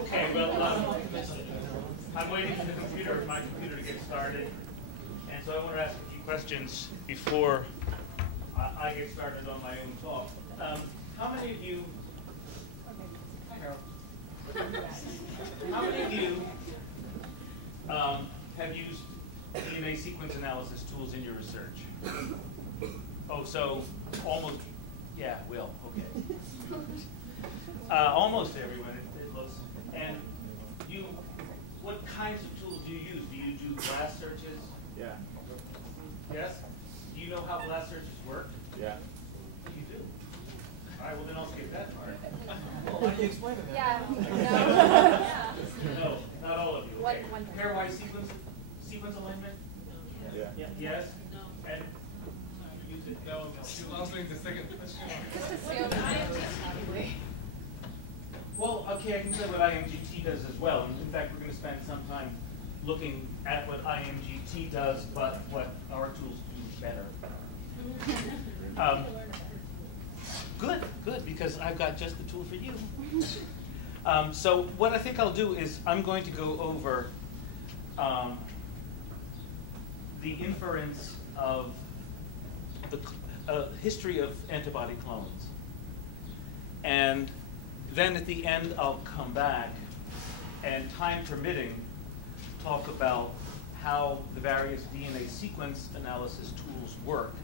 Okay, well, I'm waiting for my computer to get started, and so I want to ask a few questions before I get started on my own talk. How many of you? Hi, Harold. How many of you have used DNA sequence analysis tools in your research? Oh, so almost, yeah, Will, okay. Almost everyone, it looks. And what kinds of tools do you use? Do you do blast searches? Yeah. Yes? Do you know how blast searches work? Yeah. You do? All right, well then I'll skip that part. Well, I can explain it. Yeah. No, not all of you. Okay. One. Pairwise sequence alignment? Yeah. Yes? No. And you use it? No, she was answering the second question. Just assume probably. Well, okay, I can tell you what IMGT does as well. And in fact, we're going to spend some time looking at what IMGT does, but what our tools do better. Good, because I've got just the tool for you. So what I think I'll do is I'm going to go over the inference of the history of antibody clones. And then at the end, I'll come back and, time permitting, talk about how the various DNA sequence analysis tools work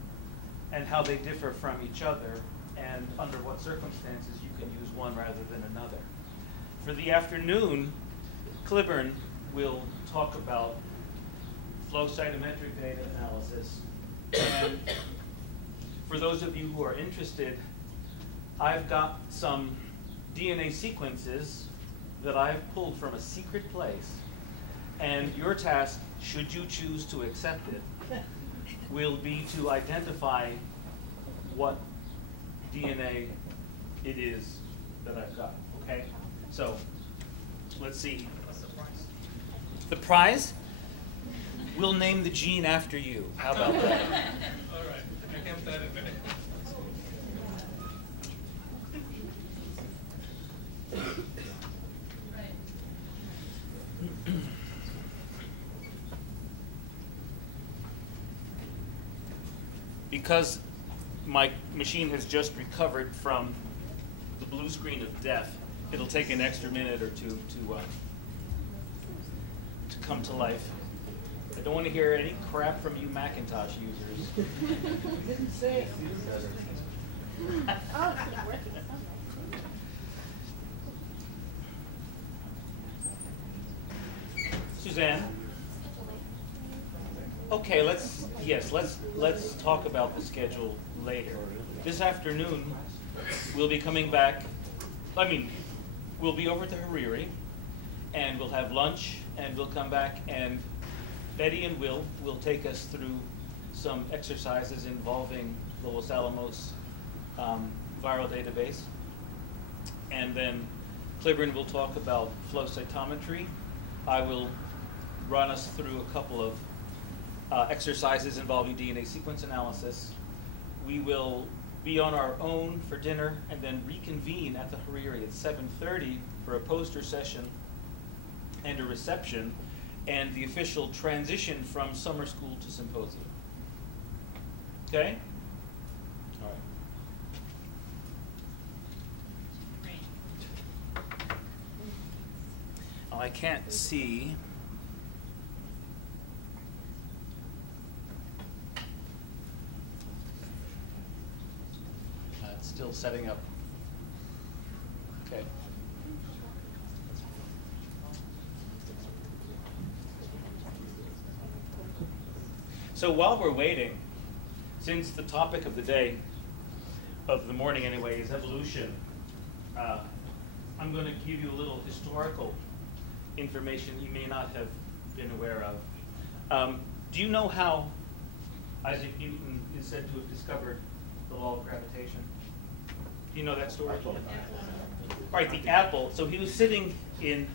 and how they differ from each other and under what circumstances you can use one rather than another. For the afternoon, Cliburn will talk about flow cytometric data analysis. And for those of you who are interested, I've got some DNA sequences that I've pulled from a secret place. And your task, should you choose to accept it, will be to identify what DNA it is that I've got, okay? So, let's see. What's the prize? The prize? We'll name the gene after you. How about that? All right, I can start in a minute. Because my machine has just recovered from the blue screen of death, it'll take an extra minute or two to come to life. I don't want to hear any crap from you Macintosh users. Didn't say it. Suzanne? Okay, let's talk about the schedule later. This afternoon, we'll be coming back. We'll be over to Hariri, and we'll have lunch, and we'll come back, and Betty and Will take us through some exercises involving the Los Alamos viral database. And then Cliburn will talk about flow cytometry. I will run us through a couple of exercises involving DNA sequence analysis. We will be on our own for dinner and then reconvene at the Hariri at 7:30 for a poster session and a reception and the official transition from summer school to symposium. Okay? All right. Oh, I can't see. It's still setting up. Okay. So while we're waiting, since the topic of the day, of the morning anyway, is evolution, I'm going to give you a little historical information you may not have been aware of. Do you know how Isaac Newton is said to have discovered the law of gravitation? Do you know that story? Right, the apple. So he was sitting in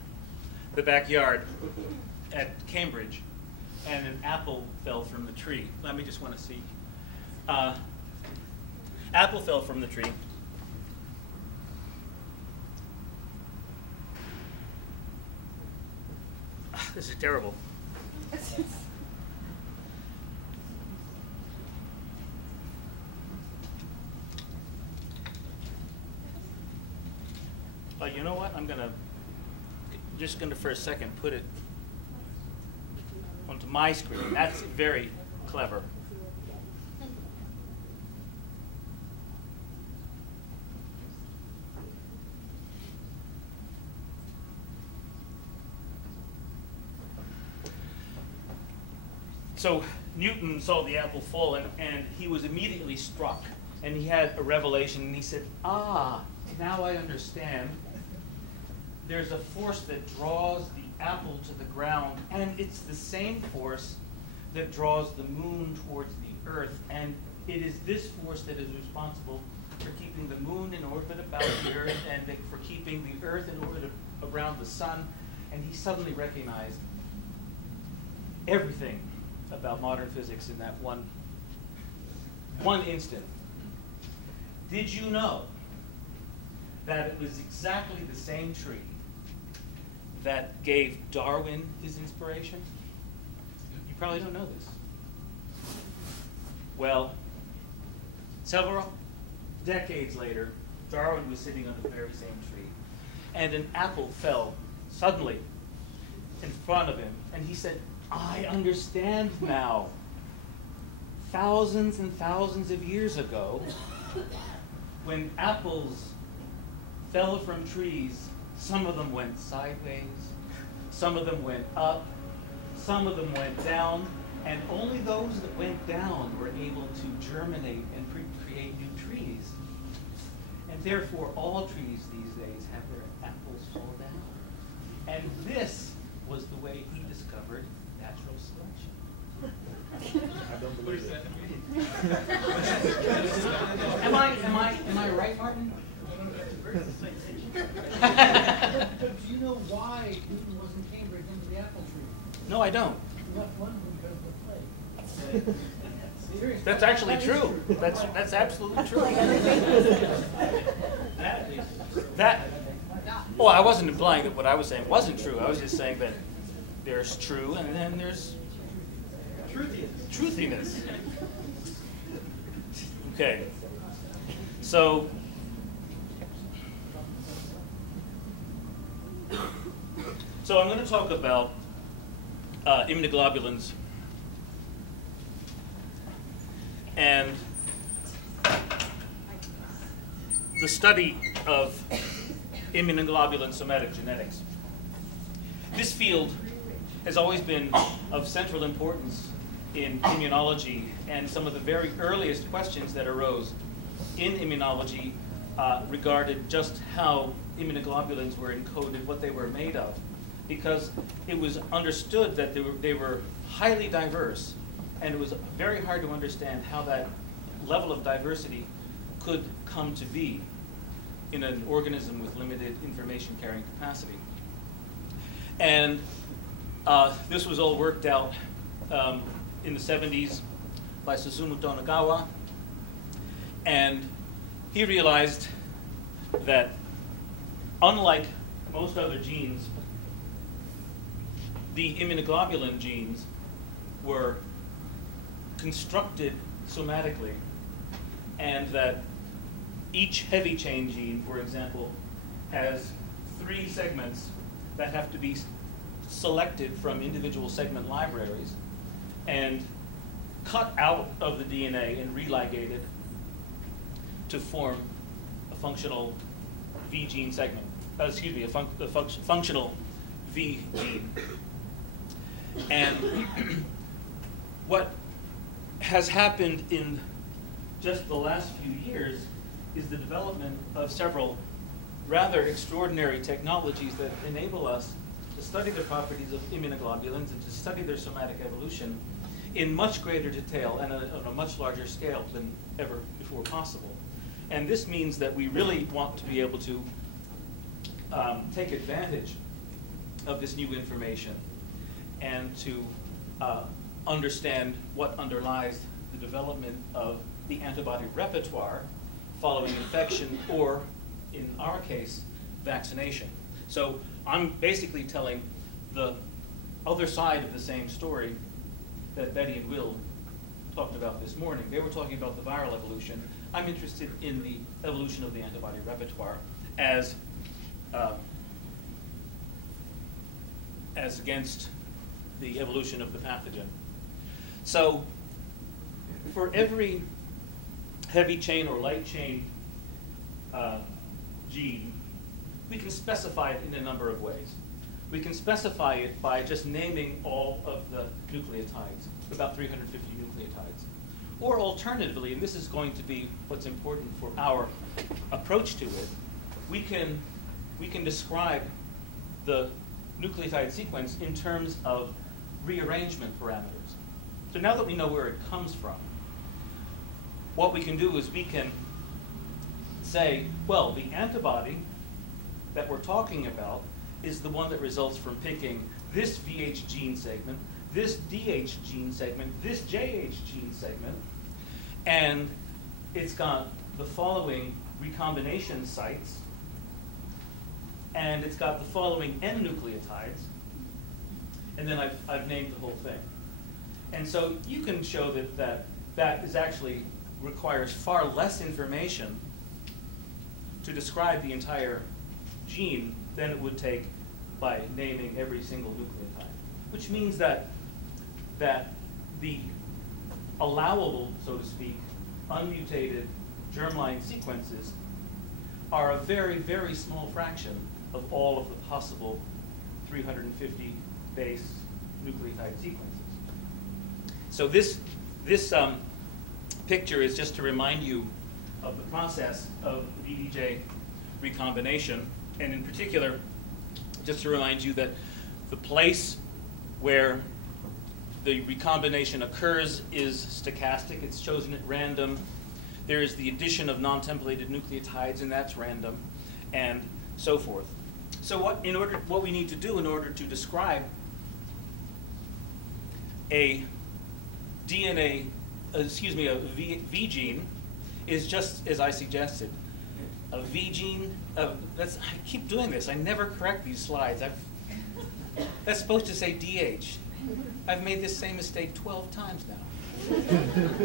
the backyard at Cambridge, and an apple fell from the tree. Let me just want to see. Apple fell from the tree. This is terrible. You know what? I'm just gonna for a second put it onto my screen. That's very clever. So Newton saw the apple fall, and he was immediately struck, and he had a revelation, and he said, "Ah, now I understand. There's a force that draws the apple to the ground, and it's the same force that draws the moon towards the Earth, and it is this force that is responsible for keeping the moon in orbit about the Earth and for keeping the Earth in orbit around the sun." And he suddenly recognized everything about modern physics in that one instant. Did you know that it was exactly the same tree that gave Darwin his inspiration? You probably don't know this. Well, several decades later, Darwin was sitting on the very same tree, and an apple fell suddenly in front of him, and he said, "I understand now. Thousands and thousands of years ago, when apples fell from trees, some of them went sideways, some of them went up, some of them went down, and only those that went down were able to germinate and create new trees. And therefore, all trees these days have their apples fall down." And this was the way he discovered natural selection. I don't believe it. Am I right, Martin? But do you know why Newton was in Cambridge under the apple tree? No, I don't. He left London because of the plague. Seriously. That's actually true. That's absolutely true. Well, I wasn't implying that what I was saying wasn't true. I was just saying that there's true and then there's truthiness. Okay. So I'm going to talk about immunoglobulins and the study of immunoglobulin somatic genetics. This field has always been of central importance in immunology, and some of the very earliest questions that arose in immunology regarded just how immunoglobulins were encoded, what they were made of, because it was understood that they were highly diverse, and it was very hard to understand how that level of diversity could come to be in an organism with limited information carrying capacity. And this was all worked out in the 70s by Susumu Tonegawa, and he realized that unlike most other genes, the immunoglobulin genes were constructed somatically, and that each heavy chain gene, for example, has 3 segments that have to be selected from individual segment libraries and cut out of the DNA and religated to form a functional V gene segment. Excuse me, a functional V gene. And what has happened in just the last few years is the development of several rather extraordinary technologies that enable us to study the properties of immunoglobulins and to study their somatic evolution in much greater detail and on a much larger scale than ever before possible. And this means that we really want to be able to take advantage of this new information and to understand what underlies the development of the antibody repertoire following infection or, in our case, vaccination. So I'm basically telling the other side of the same story that Betty and Will talked about this morning. They were talking about the viral evolution. I'm interested in the evolution of the antibody repertoire as against the evolution of the pathogen. So for every heavy chain or light chain gene, we can specify it in a number of ways. We can specify it by just naming all of the nucleotides, about 350 nucleotides. Or alternatively, and this is going to be what's important for our approach to it, we can describe the nucleotide sequence in terms of rearrangement parameters. So now that we know where it comes from, what we can do is we can say, well, the antibody that we're talking about is the one that results from picking this VH gene segment, this DH gene segment, this JH gene segment, and it's got the following recombination sites, and it's got the following N nucleotides, and then I've named the whole thing. And so you can show that is actually requires far less information to describe the entire gene than it would take by naming every single nucleotide, which means that the allowable, so to speak, unmutated germline sequences are a very, very small fraction of all of the possible 350 base nucleotide sequences. So this picture is just to remind you of the process of VDJ recombination, and in particular, just to remind you that the place where the recombination occurs is stochastic. It's chosen at random. There is the addition of non-templated nucleotides, and that's random, and so forth. So what we need to do in order to describe a V gene is just as I suggested. A V gene, I keep doing this. I never correct these slides. That's supposed to say DH. I've made this same mistake 12 times now.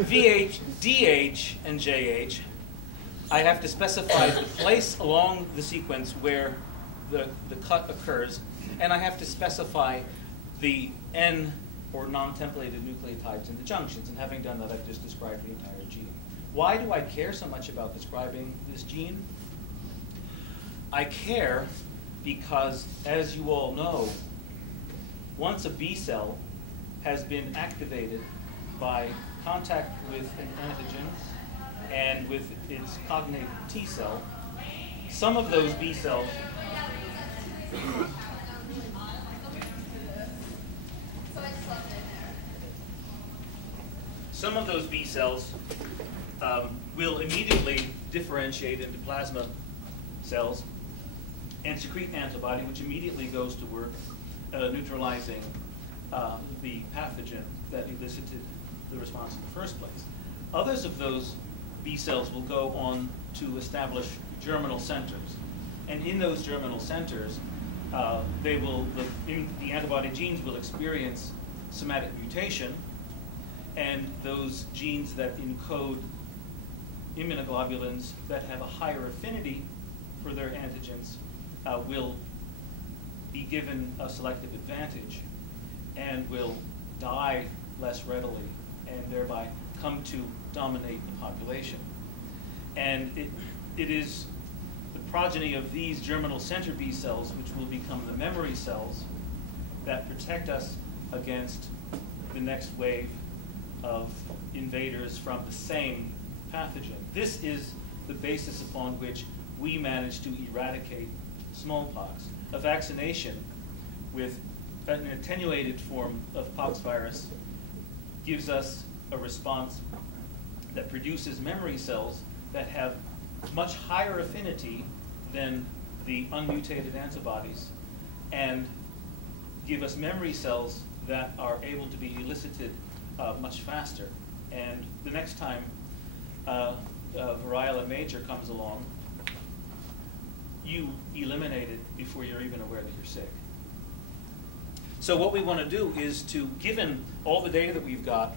VH, DH, and JH, I have to specify the place along the sequence where the cut occurs, and I have to specify the N or non-templated nucleotides in the junctions, and having done that, I've just described the entire gene. Why do I care so much about describing this gene? I care because, as you all know, once a B cell has been activated by contact with an antigen and with its cognate T cell, some of those B cells will immediately differentiate into plasma cells and secrete antibody, which immediately goes to work neutralizing the pathogen that elicited the response in the first place. Others of those B cells will go on to establish germinal centers. And in those germinal centers, the antibody genes will experience somatic mutation, and those genes that encode immunoglobulins that have a higher affinity for their antigens will be given a selective advantage and will die less readily and thereby come to dominate the population. And it is the progeny of these germinal center B cells which will become the memory cells that protect us against the next wave of invaders from the same pathogen. This is the basis upon which we managed to eradicate smallpox. A vaccination with an attenuated form of pox virus gives us a response that produces memory cells that have much higher affinity than the unmutated antibodies and give us memory cells that are able to be elicited much faster. And the next time variola major comes along, you eliminate it before you're even aware that you're sick. So what we want to do is to, given all the data that we've got,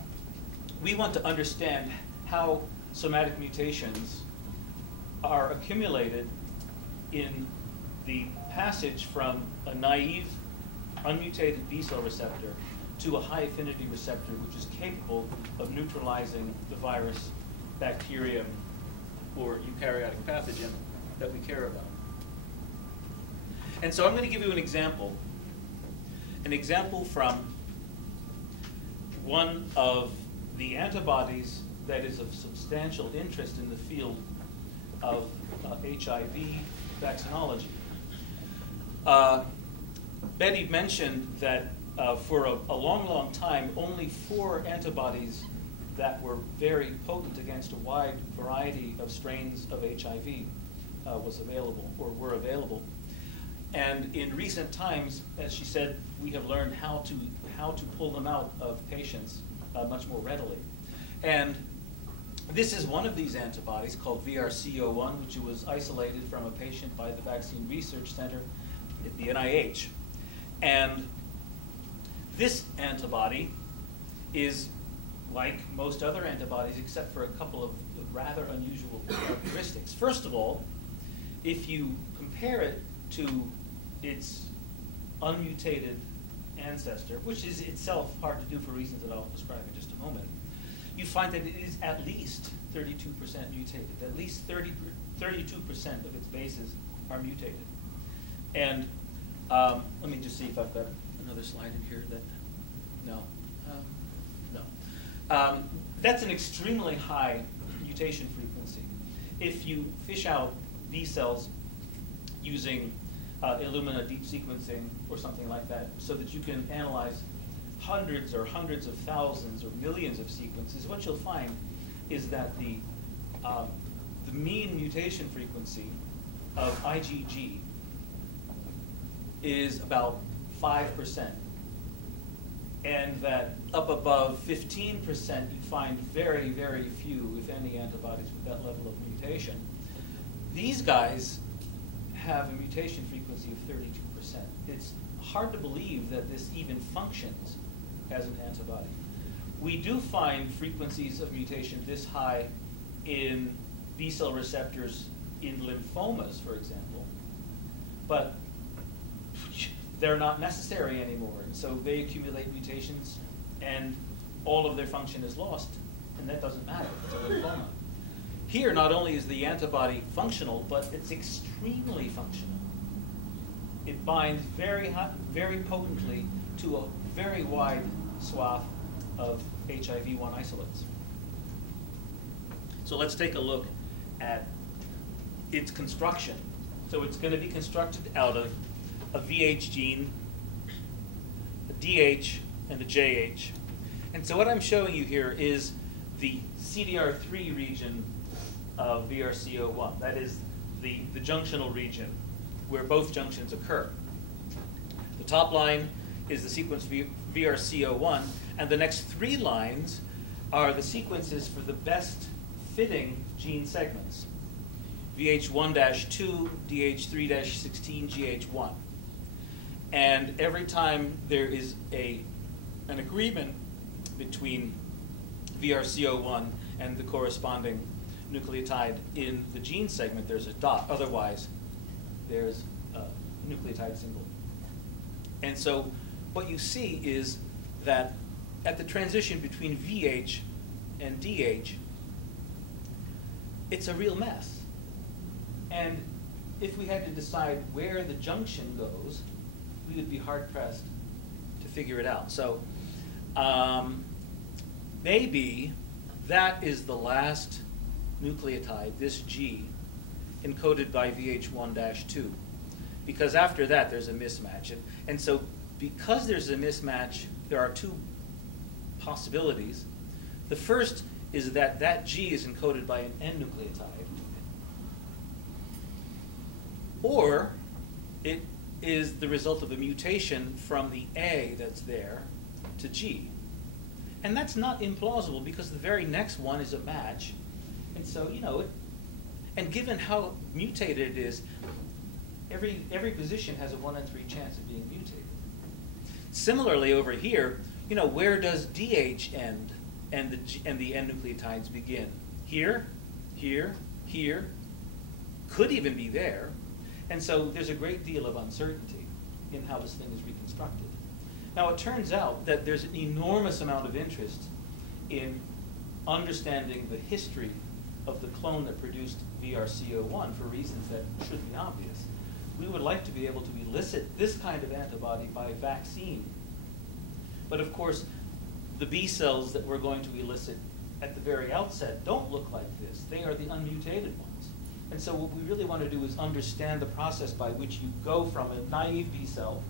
we want to understand how somatic mutations are accumulated in the passage from a naive, unmutated B cell receptor to a high affinity receptor which is capable of neutralizing the virus, bacteria, or eukaryotic pathogen that we care about. And so I'm going to give you an example from one of the antibodies that is of substantial interest in the field of HIV vaccinology. Betty mentioned that for a long, long time, only 4 antibodies that were very potent against a wide variety of strains of HIV was available, or were available. And in recent times, as she said, we have learned how to pull them out of patients much more readily. And this is one of these antibodies called VRC01, which was isolated from a patient by the Vaccine Research Center at the NIH. And this antibody is like most other antibodies except for a couple of rather unusual characteristics. First of all, if you compare it to its unmutated ancestor, which is itself hard to do for reasons that I'll describe in just a moment, you find that it is at least 32% mutated. At least 32% of its bases are mutated. And let me just see if I've got another slide in here that, no. No. That's an extremely high mutation frequency. If you fish out B cells using Illumina deep sequencing or something like that, so that you can analyze hundreds of thousands or millions of sequences, what you'll find is that the mean mutation frequency of IgG is about 5%. And that up above 15%, you find very, very few, if any, antibodies with that level of mutation. These guys have a mutation frequency of 32%. It's hard to believe that this even functions as an antibody. We do find frequencies of mutation this high in B cell receptors in lymphomas, for example, but they're not necessary anymore, and so they accumulate mutations and all of their function is lost, and that doesn't matter, it's a lymphoma. Here, not only is the antibody functional, but it's extremely functional. it binds very potently to a very wide swath of HIV-1 isolates. So let's take a look at its construction. So it's going to be constructed out of a VH gene, a DH, and a JH. And so what I'm showing you here is the CDR3 region of VRCO1. That is the junctional region where both junctions occur. The top line is the sequence VRCO1, and the next 3 lines are the sequences for the best fitting gene segments. VH1-2, DH3-16, GH1. And every time there is an agreement between VRCO1 and the corresponding nucleotide in the gene segment, there's a dot. Otherwise, there's a nucleotide symbol. And so what you see is that at the transition between VH and DH, it's a real mess. And if we had to decide where the junction goes, we would be hard-pressed to figure it out. So maybe that is the last nucleotide, this G, encoded by VH1-2. Because after that, there's a mismatch. And so because there's a mismatch, there are 2 possibilities. The first is that that G is encoded by an N nucleotide. Or it is the result of a mutation from the A that's there to G. And that's not implausible because the very next one is a match. And so, you know, and given how mutated it is, every position has a 1 in 3 chance of being mutated. Similarly, over here, you know, where does DH end and the N nucleotides begin? Here, here, here, could even be there. And so there's a great deal of uncertainty in how this thing is reconstructed. Now, it turns out that there's an enormous amount of interest in understanding the history of the clone that produced VRCO1 for reasons that should be obvious. We would like to be able to elicit this kind of antibody by vaccine. But of course, the B cells that we're going to elicit at the very outset don't look like this. They are the unmutated ones. And so what we really want to do is understand the process by which you go from a naive B cell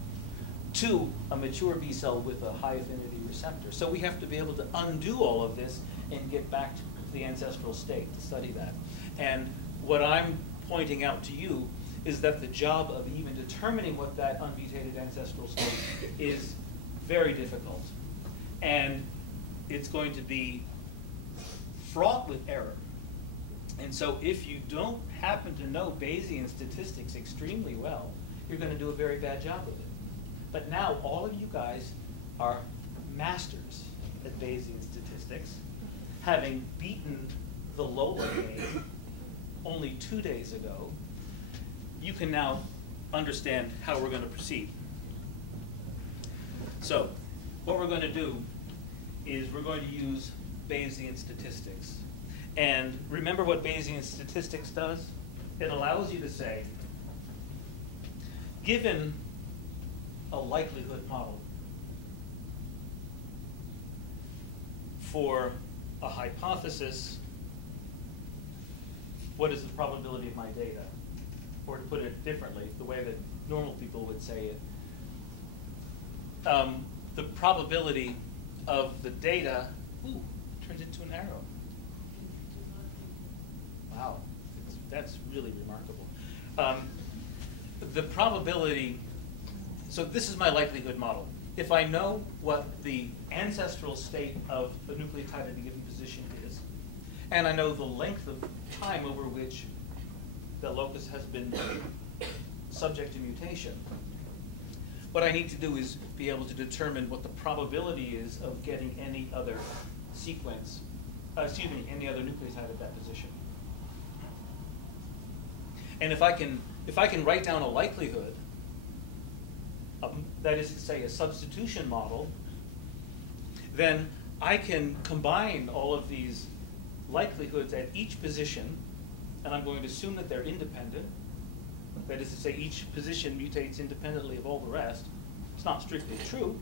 to a mature B cell with a high affinity receptor. So we have to be able to undo all of this and get back to the ancestral state to study that. And what I'm pointing out to you is that the job of even determining what that unmutated ancestral state is very difficult. And it's going to be fraught with error. And so if you don't happen to know Bayesian statistics extremely well, you're going to do a very bad job of it. But now all of you guys are masters at Bayesian statistics, having beaten the Lola game only 2 days ago. You can now understand how we're going to proceed. So what we're going to do is we're going to use Bayesian statistics. And remember what Bayesian statistics does? It allows you to say, given a likelihood model for a hypothesis, what is the probability of my data? Or to put it differently, the way that normal people would say it, the probability of the data, turns into an arrow. Wow, that's really remarkable. The probability, so this is my likelihood model. If I know what the ancestral state of the nucleotide at a given position is, and I know the length of time over which the locus has been subject to mutation, what I need to do is be able to determine what the probability is of getting any other sequence, any other nucleotide at that position. And if I can write down a likelihood, that is to say a substitution model, then I can combine all of these likelihoods at each position, and I'm going to assume that they're independent. That is to say, each position mutates independently of all the rest. It's not strictly true,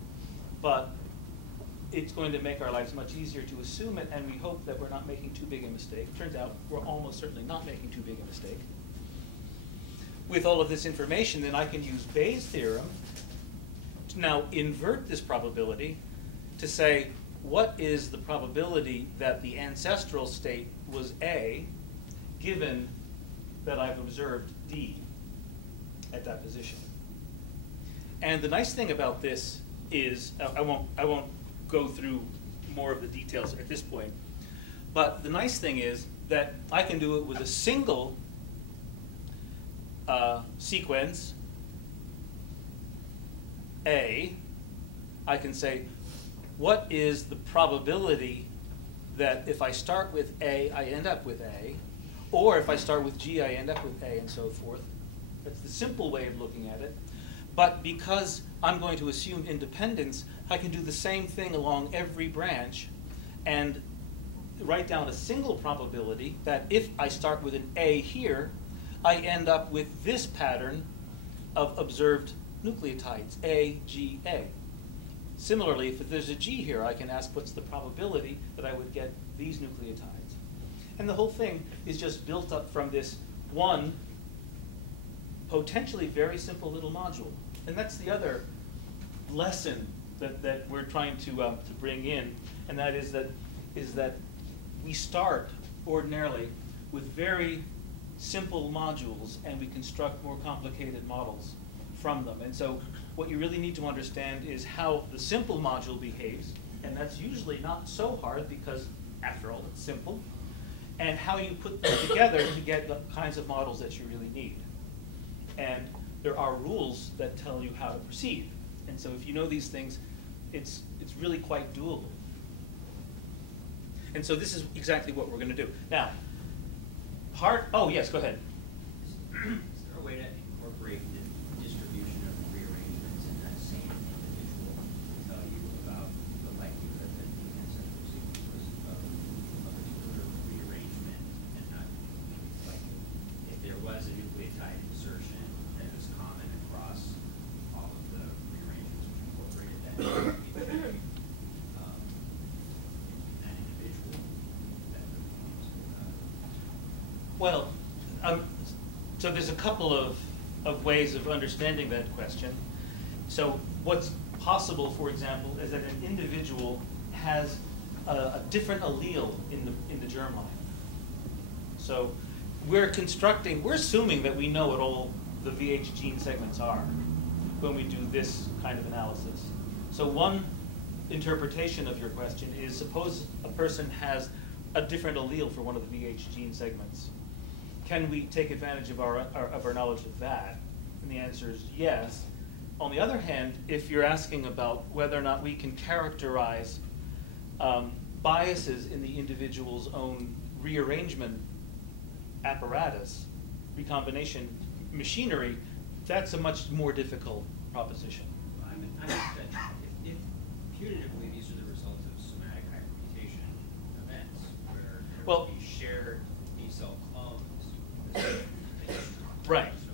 but it's going to make our lives much easier to assume it, and we hope that we're not making too big a mistake. Turns out we're almost certainly not making too big a mistake. With all of this information, then I can use Bayes' theorem to now invert this probability to say, what is the probability that the ancestral state was A, given that I've observed D at that position? And the nice thing about this is, I won't go through more of the details at this point, but the nice thing is that I can do it with a single sequence, A. I can say, what is the probability that if I start with A, I end up with A, or if I start with G, I end up with A, and so forth. That's the simple way of looking at it. But because I'm going to assume independence, I can do the same thing along every branch and write down a single probability that if I start with an A here, I end up with this pattern of observed nucleotides, A, G, A. Similarly, if there's a G here, I can ask what's the probability that I would get these nucleotides. And the whole thing is just built up from this one potentially very simple little module. And that's the other lesson that we're trying to bring in, and that is that we start ordinarily with very simple modules, and we construct more complicated models from them. And so what you really need to understand is how the simple module behaves, and that's usually not so hard because, after all, it's simple, and how you put them together to get the kinds of models that you really need. And there are rules that tell you how to proceed. And so if you know these things, it's really quite doable. And so this is exactly what we're going to do. Now, oh yes, go ahead. Is there a way to incorporate the distribution of rearrangements in that same individual to tell you about the likelihood that the ancestral sequence was of a particular rearrangement, and not like if there was a nucleotide insertion that was common across all of the rearrangements which incorporated that individual, that Well, so there's a couple of ways of understanding that question. So what's possible, for example, is that an individual has a different allele in the germline. So we're assuming that we know what all the VH gene segments are when we do this kind of analysis. So one interpretation of your question is, suppose a person has a different allele for one of the VH gene segments. Can we take advantage of our knowledge of that? And the answer is yes. On the other hand, if you're asking about whether or not we can characterize biases in the individual's own rearrangement apparatus, recombination machinery, that's a much more difficult proposition. I mean, if putatively these are the results of somatic hypermutation events, where there will be shared B-cell clones. Right. So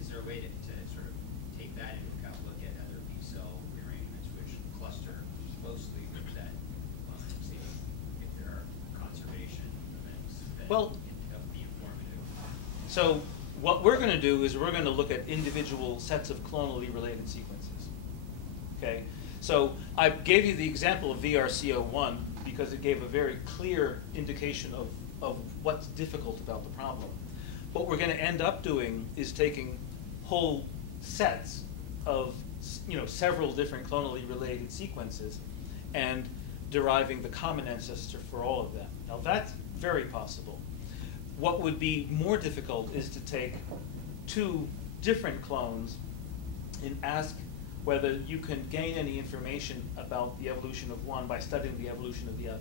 is there a way to sort of take that into account, look at other B-cell rearrangements which cluster closely with that clone, and see if there are conservation events that can be informative? So what we're going to do is we're going to look at individual sets of clonally related sequences. Okay? So I gave you the example of VRC01 because it gave a very clear indication of what's difficult about the problem. What we're going to end up doing is taking whole sets of several different clonally related sequences and deriving the common ancestor for all of them. Now that's very possible. What would be more difficult is to take two different clones and ask whether you can gain any information about the evolution of one by studying the evolution of the other.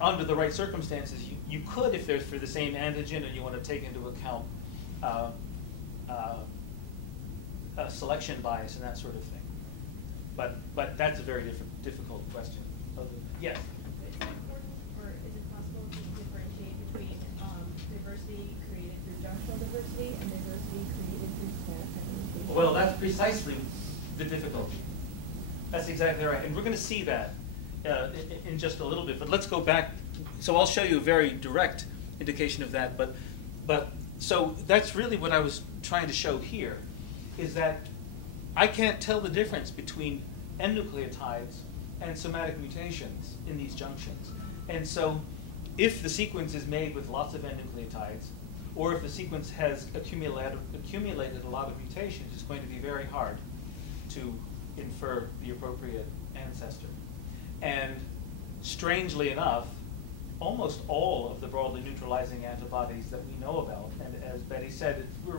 Under the right circumstances, you could, if they're for the same antigen and you want to take into account selection bias and that sort of thing. But that's a very difficult question. Yes? Is it important, or is it possible to differentiate between diversity created through junctional diversity and diversity created through somatic fragmentation? Well, that's precisely the difficulty. That's exactly right. And we're going to see that in just a little bit. But let's go back. So I'll show you a very direct indication of that. But so that's really what I was trying to show here, is that I can't tell the difference between N nucleotides and somatic mutations in these junctions. And so if the sequence is made with lots of N nucleotides, or if the sequence has accumulated a lot of mutations, it's going to be very hard to infer the appropriate ancestor. And strangely enough, almost all of the broadly neutralizing antibodies that we know about, and as Betty said, we're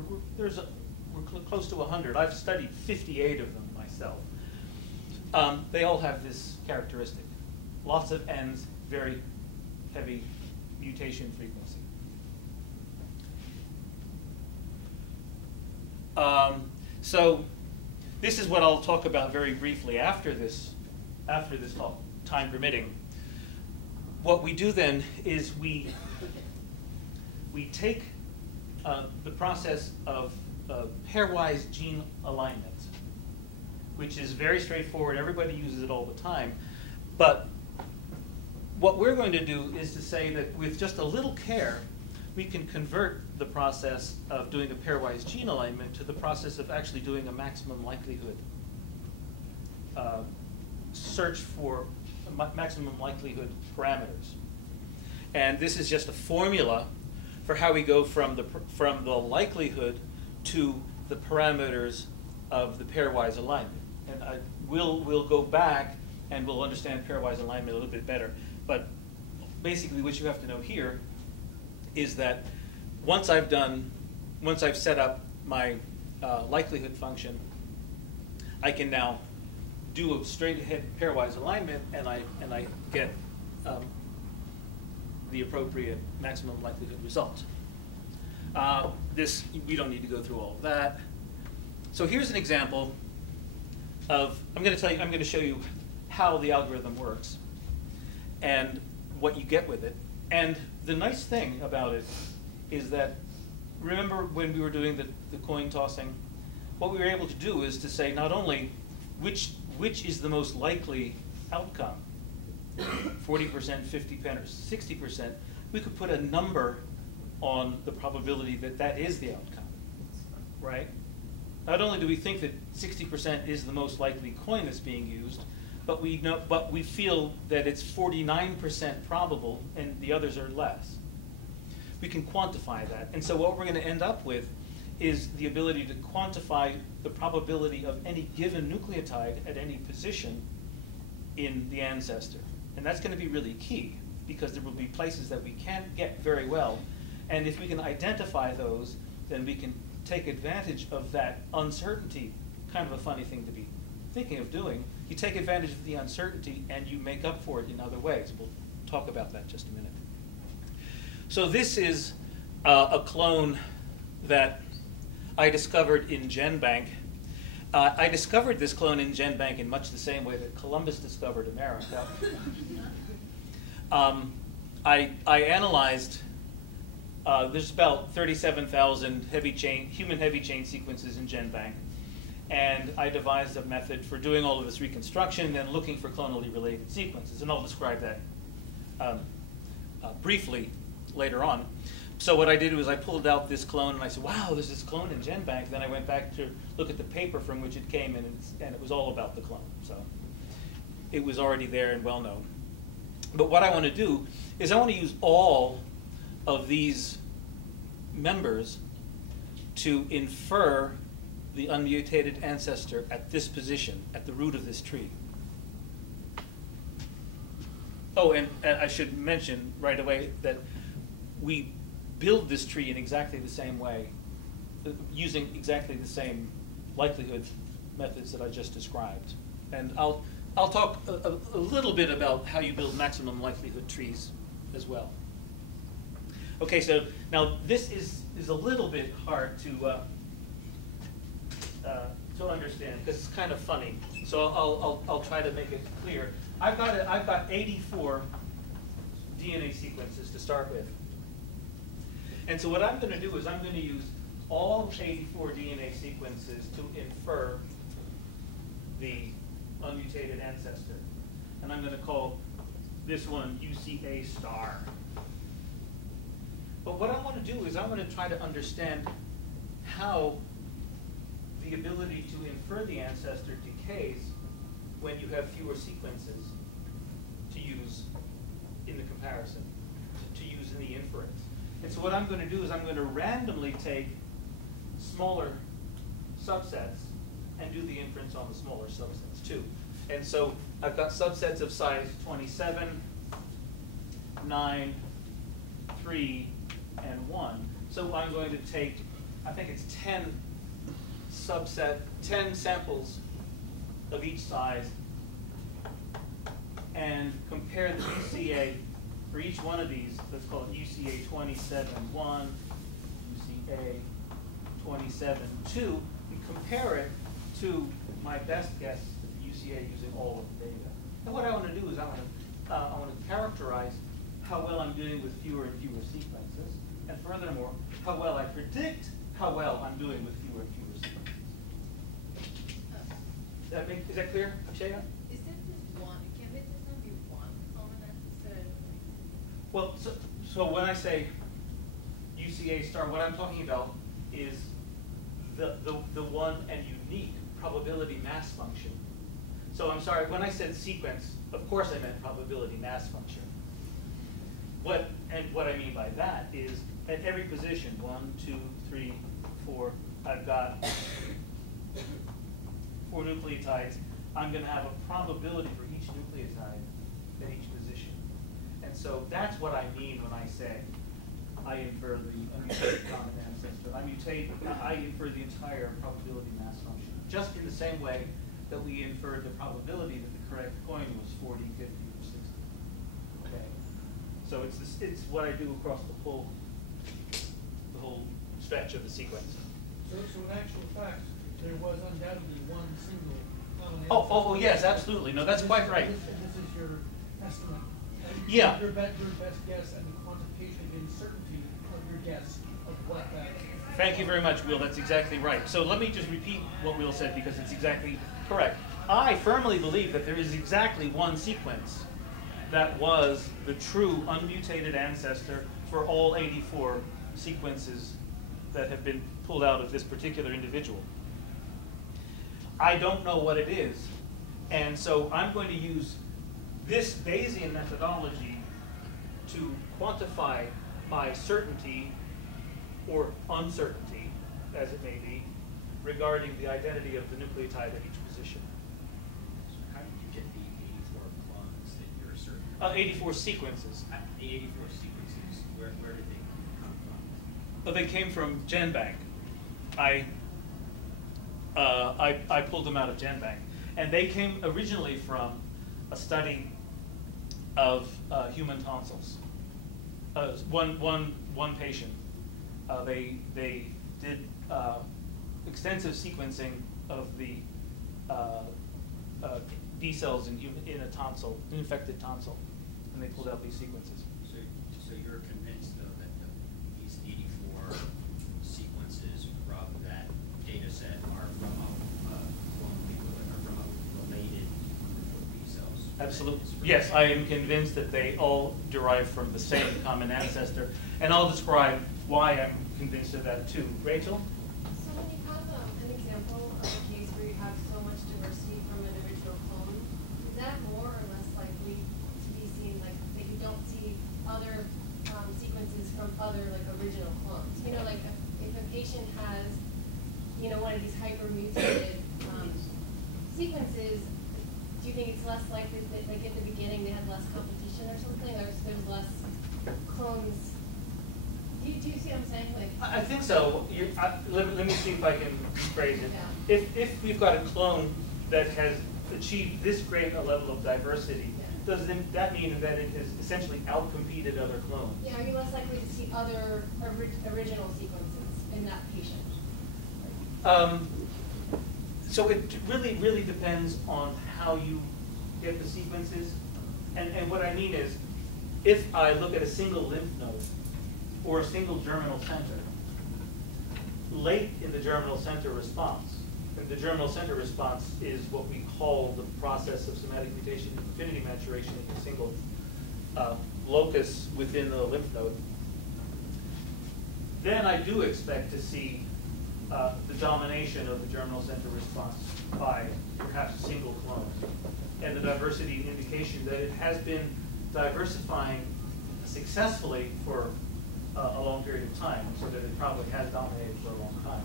close to 100. I've studied 58 of them myself. They all have this characteristic. Lots of N's, very heavy mutation frequency. So this is what I'll talk about very briefly after this talk, time permitting. What we do then is we take the process of pairwise gene alignment, which is very straightforward. Everybody uses it all the time. But what we're going to do is to say that with just a little care, we can convert the process of doing a pairwise gene alignment to the process of actually doing a maximum likelihood search for maximum likelihood parameters. And this is just a formula for how we go from the likelihood to the parameters of the pairwise alignment. And we'll go back and we'll understand pairwise alignment a little bit better. But basically what you have to know here is that once I've set up my likelihood function, I can now do a straight ahead pairwise alignment, and I get the appropriate maximum likelihood result. We don't need to go through all of that. So here's an example of, I'm going to show you how the algorithm works and what you get with it. And the nice thing about it is that, remember when we were doing the coin tossing, what we were able to do is to say not only which is the most likely outcome, 40%, 50%, or 60%, we could put a number on the probability that that is the outcome, right? Not only do we think that 60% is the most likely coin that's being used, but we feel that it's 49% probable and the others are less. We can quantify that. And so what we're going to end up with is the ability to quantify the probability of any given nucleotide at any position in the ancestor. And that's going to be really key, because there will be places that we can't get very well. And if we can identify those, then we can take advantage of that uncertainty. Kind of a funny thing to be thinking of doing. You take advantage of the uncertainty and you make up for it in other ways. We'll talk about that in just a minute. So this is a clone that I discovered in GenBank. I discovered this clone in GenBank in much the same way that Columbus discovered America. I analyzed, there's about 37,000 human heavy chain sequences in GenBank. And I devised a method for doing all of this reconstruction and looking for clonally related sequences. And I'll describe that briefly later on. So what I did was I pulled out this clone and I said, wow, there's this clone in GenBank. Then I went back to look at the paper from which it came, and it was all about the clone. So it was already there and well known. But what I want to do is I want to use all of these members to infer the unmutated ancestor at this position, at the root of this tree. Oh, and I should mention right away that we build this tree in exactly the same way, using exactly the same likelihood methods that I just described. And I'll talk a little bit about how you build maximum likelihood trees as well. Okay, so now this is a little bit hard to understand because it's kind of funny. So I'll try to make it clear. I've got 84 DNA sequences to start with, And so what I'm going to do is I'm going to use all 84 DNA sequences to infer the unmutated ancestor. And I'm going to call this one UCA star. But what I want to do is I want to try to understand how the ability to infer the ancestor decays when you have fewer sequences to use in the comparison, to use in the inference. And so what I'm going to do is I'm going to randomly take smaller subsets and do the inference on the smaller subsets too. And so I've got subsets of size 27, 9, 3, and 1. So I'm going to take, I think it's 10 samples of each size and compare the UCA for each one of these. Let's call it UCA 27-1, UCA 27-2, and compare it to my best guess at the UCA using all of the data. And what I want to do is I want to characterize how well I'm doing with fewer and fewer sequences, and furthermore, how well I predict how well I'm doing with fewer and fewer sequences. Is that clear, Shaya? Is it just one? Can it just not be one common ancestor? Well, so when I say UCA star, what I'm talking about is the one and unique probability mass function. So I'm sorry, when I said sequence, of course I meant probability mass function. What I mean by that is at every position, 1, 2, 3, 4, I've got 4 nucleotides. I'm going to have a probability for each nucleotide at each position. And so that's what I mean when I say I infer the unmutated common ancestor. I infer the entire probability mass function, just in the same way that we inferred the probability that the correct coin was 40, 50, or 60. Okay. So it's what I do across the whole stretch of the sequence. So in actual fact, there was undoubtedly one single common ancestor. Oh, yes, absolutely. No, that's quite right. This is your estimate. Yeah. Your best guess and the quantification and certainty of your guess of what that is. Thank you very much, Will. That's exactly right. So let me just repeat what Will said because it's exactly correct. I firmly believe that there is exactly one sequence that was the true unmutated ancestor for all 84 sequences that have been pulled out of this particular individual. I don't know what it is, and so I'm going to use this Bayesian methodology to quantify my certainty or uncertainty, as it may be, regarding the identity of the nucleotide at each position. So how did you get the 84 clones that you're certain? 84 sequences. The 84 sequences, where did they come from? Well, they came from GenBank. I pulled them out of GenBank. And they came originally from a study of human tonsils. One patient. They did extensive sequencing of the B cells in a tonsil, an infected tonsil, and they pulled out these sequences. So you're convinced, though, that these 84 sequences from that data set are from a related group of B cells? Absolutely. Yes, I am convinced that they all derive from the same common ancestor, and I'll describe why I'm convinced of that too. Rachel? So when you have an example of a case where you have so much diversity from an individual clone, is that more or less likely to be seen, like that you don't see other sequences from other original clones? You know, like if a patient has, one of these hyper-mutated sequences, do you think it's less likely that, like at the beginning, they had less competition or something? There's less clones. Do you see what I'm saying? I think so. Let me see if I can phrase it. Yeah. If we've got a clone that has achieved this great a level of diversity, Yeah. does that mean that it has essentially outcompeted other clones? Yeah, are you less likely to see other original sequences in that patient? So it really depends on how you get the sequences. And what I mean is, if I look at a single lymph node or a single germinal center, late in the germinal center response, and the germinal center response is what we call the process of somatic mutation and affinity maturation in a single locus within the lymph node, then I do expect to see the domination of the germinal center response by perhaps a single clone, and the diversity indication that it has been diversifying successfully for a long period of time, so that it probably has dominated for a long time.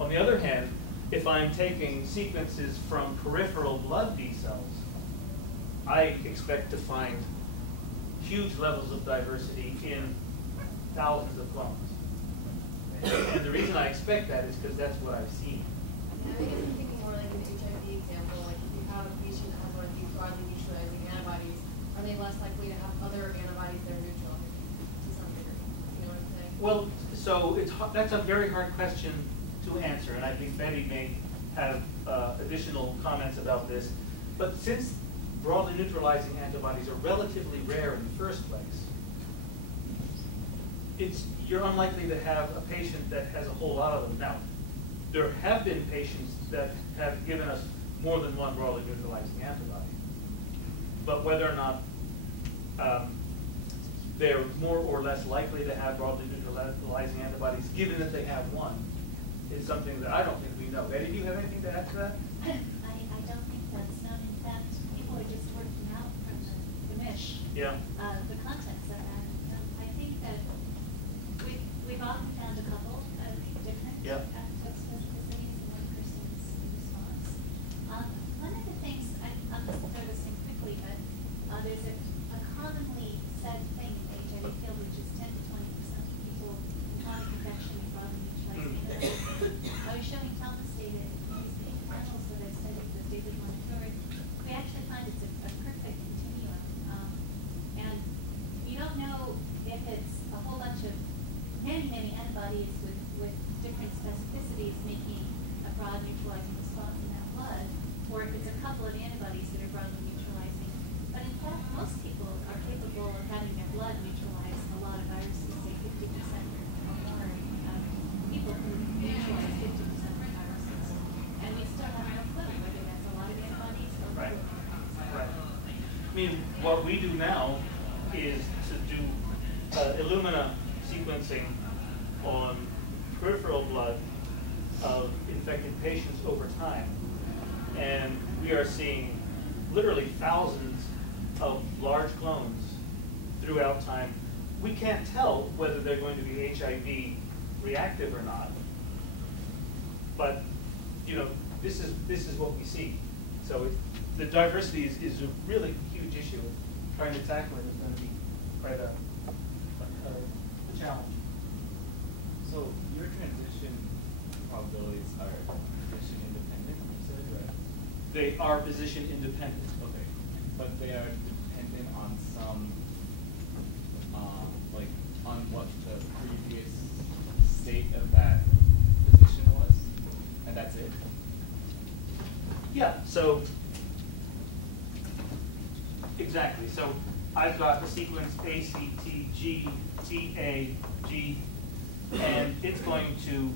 On the other hand, if I'm taking sequences from peripheral blood B cells, I expect to find huge levels of diversity in thousands of clones. And the reason I expect that is because that's what I've seen. Yeah, I guess I'm thinking more like an HIV example, like if you have a patient that has one of these broadly neutralizing antibodies, are they less likely to have other antibodies that are neutral to some degree? You know what I'm saying? Well, so that's a very hard question to answer, and I think Betty may have additional comments about this. But since broadly neutralizing antibodies are relatively rare in the first place, you're unlikely to have a patient that has a whole lot of them. Now, there have been patients that have given us more than one broadly neutralizing antibody. But whether or not they're more or less likely to have broadly neutralizing antibodies, given that they have one, is something that I don't think we know. Betty, do you have anything to add to that? I don't think that's known. In fact, people are just working out from the MISH, Yeah. the context of that. I think that we've often found a couple of different epitope specificities in one person's response. One of the things, I'll just throw this in quickly, but there's a commonly said thing in the HIV field, which is 10 to 20% of people in chronic infection with broadly neutralizing antibodies. I was showing Thomas data in these big panels that I studied with David Montour. We actually find it's a perfect continuum. And you don't know if it's a whole bunch of many antibodies with different specificities making a broad neutralizing response in that blood, or if it's a couple of antibodies that are broadly neutralizing. But in fact, most people are capable of having their blood neutralize a lot of viruses, say 50% or more. People who neutralize 50% of viruses. And we still have no clue whether that's a lot of antibodies or Right. fewer. Right. I mean, what we do now is to do Illumina sequencing on peripheral blood of infected patients over time. And we are seeing literally thousands of large clones throughout time. We can't tell whether they're going to be HIV reactive or not. But this is what we see. So the diversity is a really huge issue. Trying to tackle it is going to be quite a challenge. So your transition probabilities are position independent, you said, right? They are position independent. Okay, but they are dependent on some, like on what the previous state of that position was, and that's it? Yeah, so exactly. So I've got the sequence ACTG, and it's going to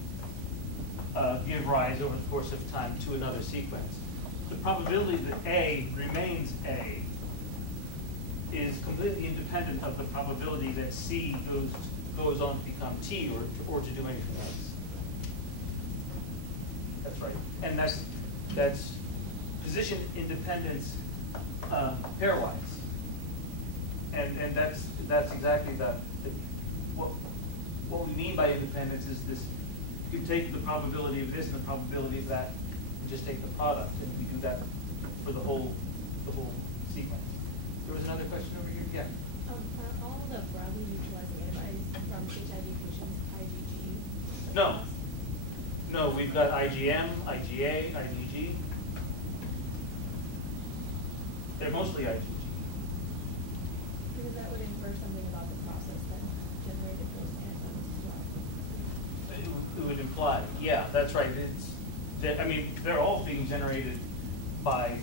give rise over the course of time to another sequence. The probability that A remains A is completely independent of the probability that C goes on to become T or to do anything else. That's right. And that's position independence pairwise. And that's exactly what we mean by independence is this: you can take the probability of this and the probability of that and just take the product, and we do that for the whole sequence. There was another question over here? Yeah. Are all the broadly neutralizing antibodies from HIV patients IgG? No. No, we've got IgM, IgA, IgG. They're mostly IgG. Because that would infer something about the process that generated those antibodies as well. It would imply, yeah, that's right. They're all being generated by,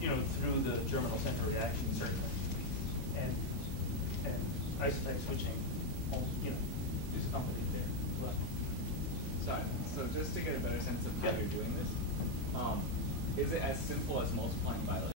through the germinal center reaction, certainly, and isotype switching, is accompanied there. Well, Sorry. So just to get a better sense of how Yeah. you're doing this, is it as simple as multiplying by like